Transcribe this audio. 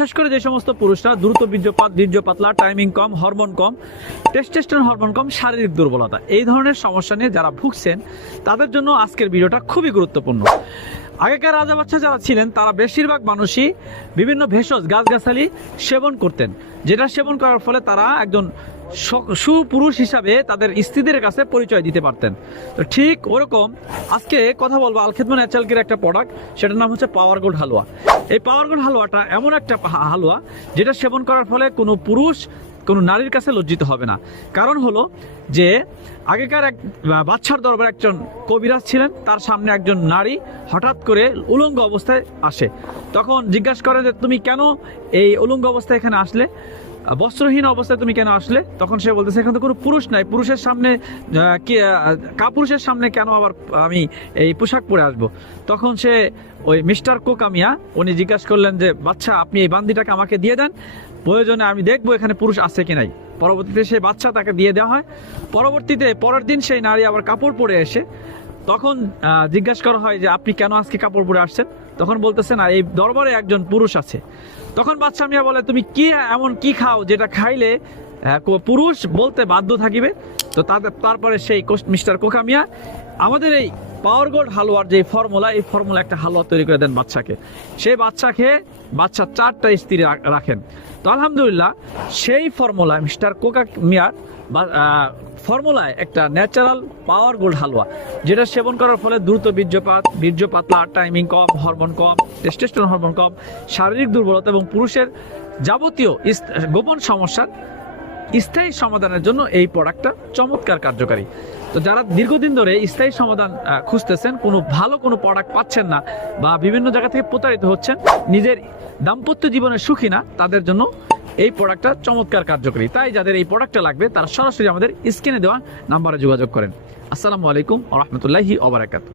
বিশেষ করে যে সমস্ত পুরুষরা দ্রুত বীর্যপাত, বীর্য পাতলা, টাইমিং কম, হরমোন কম, টেস্টোস্টেরন হরমোন কম, শারীরিক দুর্বলতা, এই ধরনের সমস্যা নিয়ে যারা ভুগছেন তাদের জন্য আজকের ভিডিওটা খুবই গুরুত্বপূর্ণ। আগেকার রাজা বাচ্চা যারা ছিলেন তারা বেশিরভাগ মানুষই বিভিন্ন ভেষজ গাছগাছালি সেবন করতেন, যেটা সেবন করার ফলে তারা একজন সুপুরুষ হিসাবে তাদের স্ত্রীদের কাছে পরিচয় দিতে পারতেন। তো ঠিক ওরকম আজকে কথা বলবো আল খিদমত ন্যাচারাল কেয়ার একটা প্রোডাক্ট, সেটার নাম হচ্ছে পাওয়ার গোল্ড হালুয়া। এই পাওয়ার গোল্ড হালুয়াটা এমন একটা হালুয়া যেটা সেবন করার ফলে কোনো পুরুষ কোনো নারীর কাছে লজ্জিত হবে না। কারণ হলো যে আগেকার এক বাচ্চার দরবারে একজন কবিরাজ ছিলেন, তার সামনে একজন নারী হঠাৎ করে উলঙ্গ অবস্থায় আসে। তখন জিজ্ঞাসা করে যে তুমি কেন এই উলঙ্গ অবস্থায় এখানে আসলে, বস্ত্রহীন অবস্থায় তুমি কেন আসলে? তখন সে বলতেছে এখানে তো কোনো পুরুষ নাই, পুরুষের সামনে কাপুরুষের সামনে কেন আবার আমি এই পোশাক পরে আসবো? তখন সে ওই মিস্টার কোকামিয়া উনি জিজ্ঞাসা করলেন যে বাচ্চা আপনি এই বান্দিটাকে আমাকে দিয়ে দেন, প্রয়োজনে আমি দেখবো এখানে পুরুষ আছে কি নাই। পরবর্তীতে সেই বাচ্চা তাকে দিয়ে দেওয়া হয়। পরবর্তীতে পরের দিন সেই নারী আবার কাপড় পরে এসে তখন জিজ্ঞাসা করা হয় যে আপনি কেন আজকে কাপড় পরে আসছেন? তখন বলতেছে না এই দরবারে একজন পুরুষ আছে। তখন বাদশা মিয়া বলে তুমি কি এমন কি খাও যেটা খাইলে পুরুষ বলতে বাধ্য থাকিবে? তো তারপরে সেই মিস্টার কোকামিয়া আমাদের এই পাওয়ার গোল্ড হালুয়ার যে ফর্মুলা, এই ফর্মুলা একটা হালুয়া তৈরি করে দেন বাচ্চাকে। সেই বাচ্চা খেয়ে বাচ্চা 4টা স্ত্রী রাখেন। তো আলহামদুলিল্লাহ সেই ফর্মুলা মিস্টার কোকামিয়ার ফর্মুলায় একটা ন্যাচারাল পাওয়ার গোল্ড হালুয়া, যেটা সেবন করার ফলে দ্রুত বীর্যপাত, বীর্য পাতলা, টাইমিং কম, হরমোন কম, টেস্টোস্টেরন হরমোন কম, শারীরিক দুর্বলতা এবং পুরুষের যাবতীয় গোপন সমস্যার স্থায়ী সমাধানের জন্য এই প্রোডাক্টটা চমৎকার কার্যকারী। তো যারা দীর্ঘদিন ধরে স্থায়ী সমাধান খুঁজতেছেন, ভালো কোনো প্রোডাক্ট পাচ্ছেন না বা বিভিন্ন জায়গা থেকে প্রতারিত হচ্ছেন, নিজের দাম্পত্য জীবনে সুখী না, তাদের জন্য এই প্রোডাক্টটা চমৎকার কার্যকরী। তাই যাদের এই প্রোডাক্টটা লাগবে তারা সরাসরি আমাদের স্ক্রিনে দেওয়া নাম্বারে যোগাযোগ করেন। আসসালামু আলাইকুম ওয়া রাহমাতুল্লাহি ওয়া বারাকাতুহু।